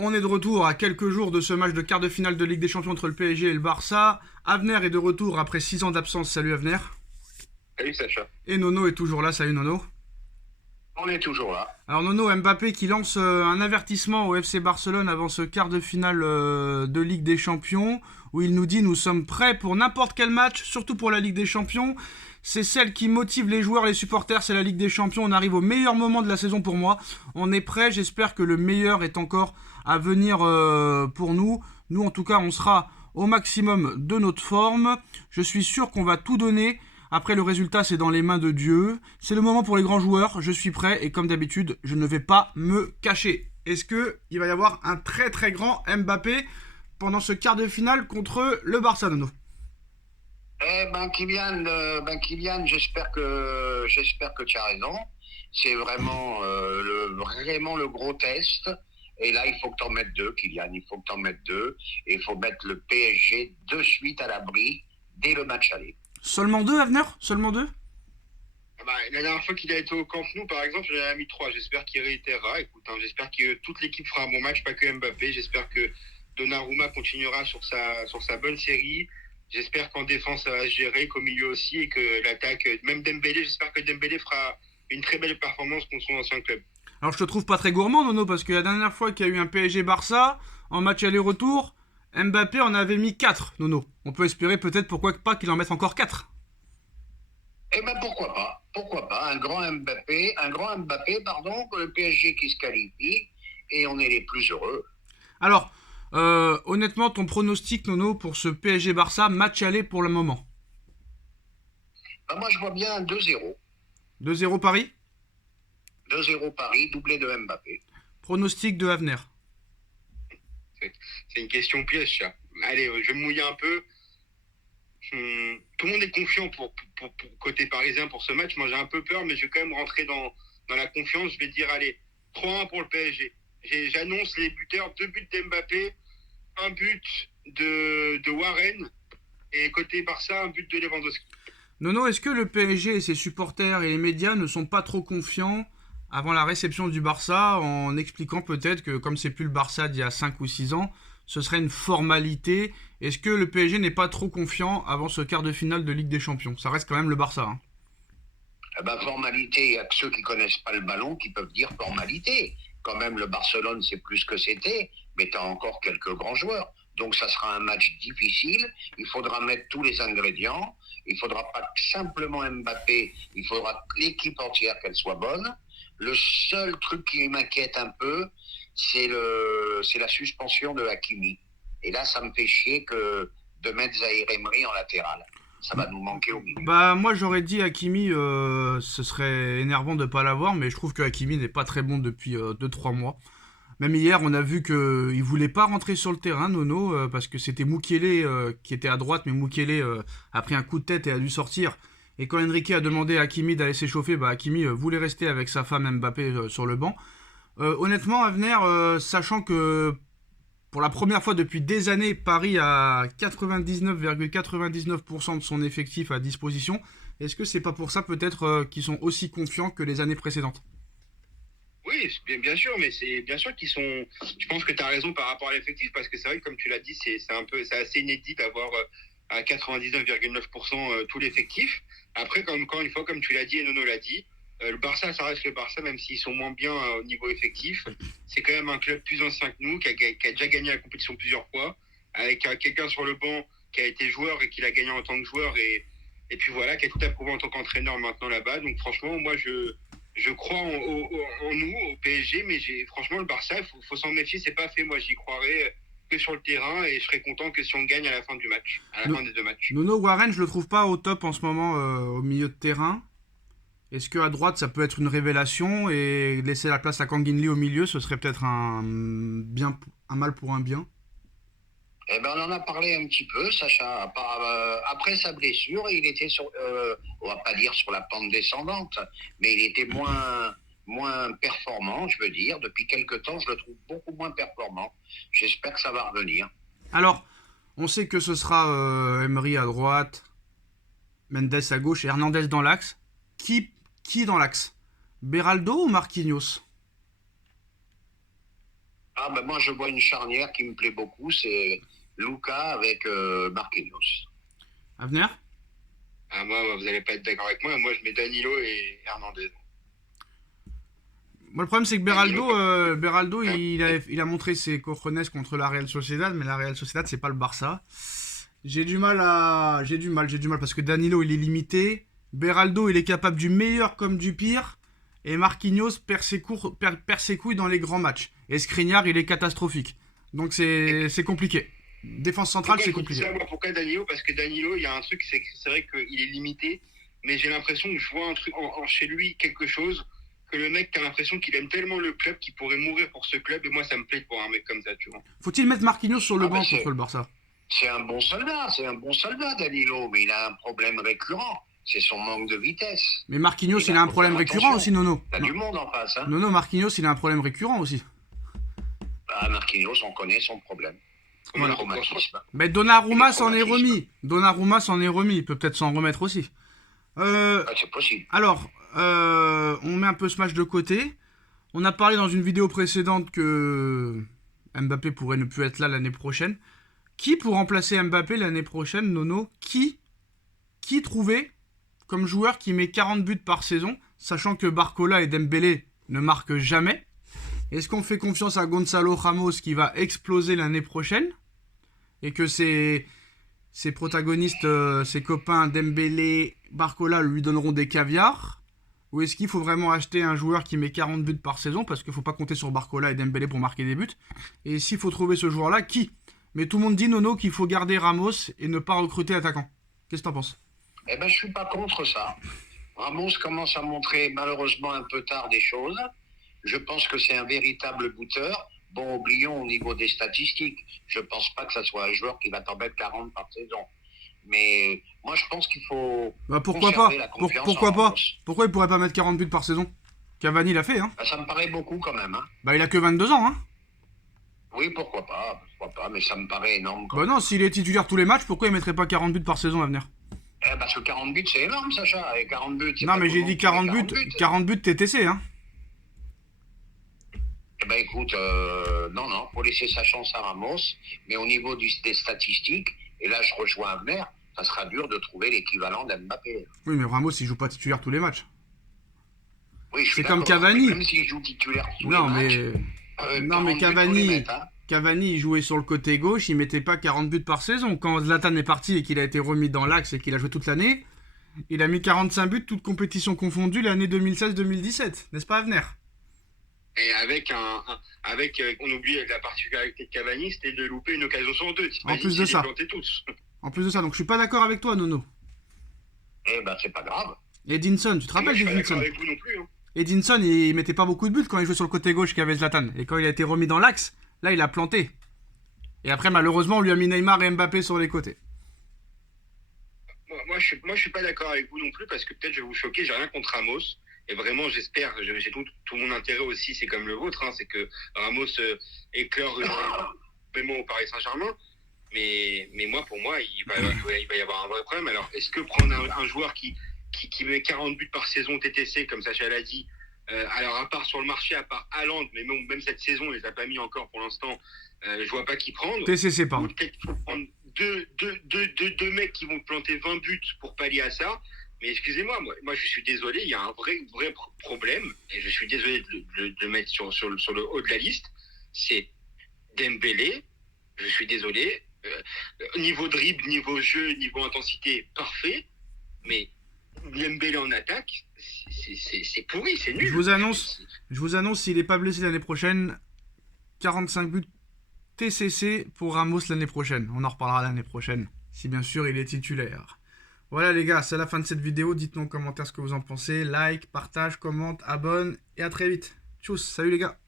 On est de retour à quelques jours de ce match de quart de finale de Ligue des Champions entre le PSG et le Barça. Avner est de retour après 6 ans d'absence. Salut Avner. Salut Sacha. Et Nono est toujours là. Salut Nono. On est toujours là. Alors Nono, Mbappé qui lance un avertissement au FC Barcelone avant ce quart de finale de Ligue des Champions, où il nous dit: nous sommes prêts pour n'importe quel match, surtout pour la Ligue des Champions. C'est celle qui motive les joueurs, les supporters, c'est la Ligue des Champions. On arrive au meilleur moment de la saison pour moi. On est prêt, j'espère que le meilleur est encore à venir pour nous. Nous en tout cas, on sera au maximum de notre forme. Je suis sûr qu'on va tout donner. Après, le résultat, c'est dans les mains de Dieu. C'est le moment pour les grands joueurs. Je suis prêt et comme d'habitude, je ne vais pas me cacher. Est-ce qu'il va y avoir un très très grand Mbappé pendant ce quart de finale contre le Barça, Nono? Kylian, j'espère que tu as raison. C'est vraiment le gros test. Et là, il faut que tu en mettes deux, Kylian. Il faut que tu en mettes deux. Et il faut mettre le PSG de suite à l'abri dès le match aller. Seulement deux, Avner? Seulement deux? La dernière fois qu'il a été au Camp Nou, par exemple, il en a mis trois. J'espère qu'il réitérera. Écoute, j'espère que toute l'équipe fera un bon match, pas que Mbappé. J'espère que Donnarumma continuera sur sa bonne série. J'espère qu'en défense, ça va se gérer, qu'au milieu aussi, et que l'attaque, même Dembélé, j'espère que Dembélé fera une très belle performance contre son ancien club. Alors je te trouve pas très gourmand, Nono, parce que la dernière fois qu'il y a eu un PSG-Barça, en match aller-retour, Mbappé en avait mis 4, Nono. On peut espérer peut-être pourquoi pas qu'il en mette encore 4. Pourquoi pas? Pourquoi pas? Un grand Mbappé, que le PSG qui se qualifie, et on est les plus heureux. Alors, honnêtement, ton pronostic, Nono, pour ce PSG-Barça, match aller pour le moment? Moi, je vois bien un 2-0. 2-0 Paris? 2-0 Paris, doublé de Mbappé. Pronostic de Avner? C'est une question piège, ça. Allez, je vais me mouiller un peu. Tout le monde est confiant pour côté parisien pour ce match. Moi, j'ai un peu peur, mais je vais quand même rentrer dans la confiance. Je vais dire, allez, 3-1 pour le PSG. J'annonce les buteurs: 2 buts d'Mbappé, un but de Warren, et côté Barça, un but de Lewandowski. Nono, est-ce que le PSG et ses supporters et les médias ne sont pas trop confiants avant la réception du Barça, en expliquant peut-être que comme c'est plus le Barça d'il y a 5 ou 6 ans, ce serait une formalité? Est-ce que le PSG n'est pas trop confiant avant ce quart de finale de Ligue des Champions? Ça reste quand même le Barça, hein. Formalité, il n'y a que ceux qui connaissent pas le ballon qui peuvent dire formalité. Quand même, le Barcelone, c'est plus que c'était, mais tu as encore quelques grands joueurs. Donc ça sera un match difficile. Il faudra mettre tous les ingrédients. Il ne faudra pas simplement Mbappé, il faudra l'équipe entière qu'elle soit bonne. Le seul truc qui m'inquiète un peu, c'est la suspension de Hakimi. Et là, ça me fait chier de mettre Zahir Emery en latéral. Ça va nous manquer au milieu. Moi j'aurais dit Hakimi, ce serait énervant de ne pas l'avoir, mais je trouve que Hakimi n'est pas très bon depuis 2-3 mois. Même hier, on a vu qu'il voulait pas rentrer sur le terrain, Nono, parce que c'était Mukiele qui était à droite, mais Mukiele a pris un coup de tête et a dû sortir. Et quand Enrique a demandé à Hakimi d'aller s'échauffer, Hakimi voulait rester avec sa femme Mbappé sur le banc. Honnêtement, à venir, sachant que pour la première fois depuis des années, Paris a 99,99% de son effectif à disposition, est-ce que c'est pas pour ça peut-être qu'ils sont aussi confiants que les années précédentes? Oui, bien sûr, mais c'est bien sûr qu'ils sont. Je pense que tu as raison par rapport à l'effectif, parce que c'est vrai que, comme tu l'as dit, c'est assez inédit d'avoir à 99,9% tout l'effectif. Après, encore une fois, comme tu l'as dit et Nono l'a dit, le Barça, ça reste le Barça, même s'ils sont moins bien au niveau effectif. C'est quand même un club plus ancien que nous, qui a déjà gagné la compétition plusieurs fois, avec quelqu'un sur le banc qui a été joueur et qui l'a gagné en tant que joueur, et puis voilà, qui a tout approuvé en tant qu'entraîneur maintenant là-bas. Donc franchement, moi, je crois en nous, au PSG, mais franchement, le Barça, il faut s'en méfier, c'est pas fait. Moi, j'y croirais que sur le terrain, et je serais content que si on gagne à la fin du match, à la fin des deux matchs. Nono, Warren, je le trouve pas au top en ce moment au milieu de terrain. Est-ce qu'à droite, ça peut être une révélation et laisser la place à Kanginli au milieu, ce serait peut-être un mal pour un bien? On en a parlé un petit peu, Sacha. Après sa blessure, il était on va pas dire sur la pente descendante, mais il était moins performant, je veux dire. Depuis quelques temps, je le trouve beaucoup moins performant. J'espère que ça va revenir. Alors, on sait que ce sera Emery à droite, Mendes à gauche et Hernandez dans l'axe. Qui dans l'axe? Beraldo ou Marquinhos? Ah, ben moi, je vois une charnière qui me plaît beaucoup, c'est Luka avec Marquinhos. Avenir? Moi, vous n'allez pas être d'accord avec moi. Moi, je mets Danilo et Hernandez. Moi, le problème, c'est que Beraldo, Hein. il a montré ses cojones contre la Real Sociedad, mais la Real Sociedad, c'est pas le Barça. J'ai du mal parce que Danilo, il est limité. Beraldo, il est capable du meilleur comme du pire. Et Marquinhos perd ses couilles dans les grands matchs. Et Skriniar, il est catastrophique. Donc c'est compliqué. Défense centrale, c'est compliqué. Pourquoi Danilo? Parce que Danilo, il y a un truc, c'est vrai qu'il est limité, mais j'ai l'impression que je vois un truc chez lui, quelque chose, que le mec, t'as l'impression qu'il aime tellement le club qu'il pourrait mourir pour ce club, et moi, ça me plaît pour un mec comme ça, tu vois. Faut-il mettre Marquinhos sur le banc contre le Barça? C'est un bon soldat, Danilo, mais il a un problème récurrent. C'est son manque de vitesse. Mais Marquinhos, il a un problème récurrent aussi, Nono. T'as du monde en face, hein. Nono, Marquinhos, il a un problème récurrent aussi. Bah, Marquinhos, on connaît son problème. Voilà. Le traumatisme. Mais Donnarumma s'en est remis. Il peut peut-être s'en remettre aussi. C'est possible. Alors, on met un peu ce match de côté. On a parlé dans une vidéo précédente que Mbappé pourrait ne plus être là l'année prochaine. Qui pour remplacer Mbappé l'année prochaine, Nono? Qui trouver comme joueur qui met 40 buts par saison, sachant que Barcola et Dembélé ne marquent jamais? Est-ce qu'on fait confiance à Gonzalo Ramos qui va exploser l'année prochaine? Et que ses protagonistes, ses copains Dembélé, Barcola lui donneront des caviars? Ou est-ce qu'il faut vraiment acheter un joueur qui met 40 buts par saison? Parce qu'il ne faut pas compter sur Barcola et Dembélé pour marquer des buts. Et s'il faut trouver ce joueur-là, qui? Mais tout le monde dit, Nono, qu'il faut garder Ramos et ne pas recruter attaquant. Qu'est-ce que t'en penses? Eh ben, je suis pas contre ça. Ramos commence à montrer malheureusement un peu tard des choses. Je pense que c'est un véritable buteur. Bon, oublions au niveau des statistiques. Je pense pas que ça soit un joueur qui va t'en mettre 40 par saison. Mais moi, je pense qu'il faut. Bah pourquoi pas? Pourquoi il pourrait pas mettre 40 buts par saison? Cavani l'a fait, hein. Bah, ça me paraît beaucoup quand même, hein. Bah il a que 22 ans, hein. Oui, pourquoi pas, mais ça me paraît énorme. Bah non, s'il est titulaire tous les matchs, pourquoi il mettrait pas 40 buts par saison à venir? Parce que 40 buts, c'est énorme, Sacha. Et 40 buts, non, mais j'ai dit 40 buts TTC, hein. Eh ben écoute, non, faut laisser sa chance à Ramos. Mais au niveau des statistiques, et là je rejoins Abner, ça sera dur de trouver l'équivalent d'Mbappé. Oui, mais Ramos, il joue pas titulaire tous les matchs. Oui, c'est comme Cavani. Même s'il joue titulaire tous les matchs. Non, mais Cavani, il jouait sur le côté gauche, il mettait pas 40 buts par saison. Quand Zlatan est parti et qu'il a été remis dans l'axe et qu'il a joué toute l'année, il a mis 45 buts, toutes compétitions confondues, l'année 2016-2017. N'est-ce pas, Avner? Et on oublie la particularité de Cavani, c'était de louper une occasion sur deux. En plus de ça. En plus de ça, donc je suis pas d'accord avec toi, Nono. Eh ben, c'est pas grave. Edinson, tu te rappelles d'Edinson? Je suis pas d'accord avec vous non plus, hein. Edinson, il mettait pas beaucoup de buts quand il jouait sur le côté gauche qu'avait Zlatan. Et quand il a été remis dans l'axe, là, il a planté. Et après, malheureusement, on lui a mis Neymar et Mbappé sur les côtés. Moi, je suis pas d'accord avec vous non plus, parce que peut-être je vais vous choquer, j'ai rien contre Ramos. Et vraiment, j'espère, j'ai tout mon intérêt aussi, c'est comme le vôtre, hein, c'est que Ramos éclore au Paris Saint-Germain. Mais moi, pour moi, il va y avoir un vrai problème. Alors, est-ce que prendre un joueur qui met 40 buts par saison TTC, comme Sacha l'a dit, alors à part sur le marché, à part Haaland, mais même cette saison, on les a pas mis encore pour l'instant, je vois pas qui prendre. TCC, pardon. Ou peut-être qu'il faut prendre deux mecs qui vont planter 20 buts pour pallier à ça. Mais excusez-moi, moi je suis désolé, il y a un vrai problème, et je suis désolé de le mettre sur le haut de la liste, c'est Dembélé, je suis désolé, niveau dribble, niveau jeu, niveau intensité, parfait, mais Dembélé en attaque, c'est pourri, c'est nul. Je vous annonce, s'il n'est pas blessé l'année prochaine, 45 buts TCC pour Ramos l'année prochaine. On en reparlera l'année prochaine, si bien sûr il est titulaire. Voilà les gars, c'est la fin de cette vidéo. Dites-nous en commentaire ce que vous en pensez. Like, partage, commente, abonne et à très vite. Tchuss, salut les gars.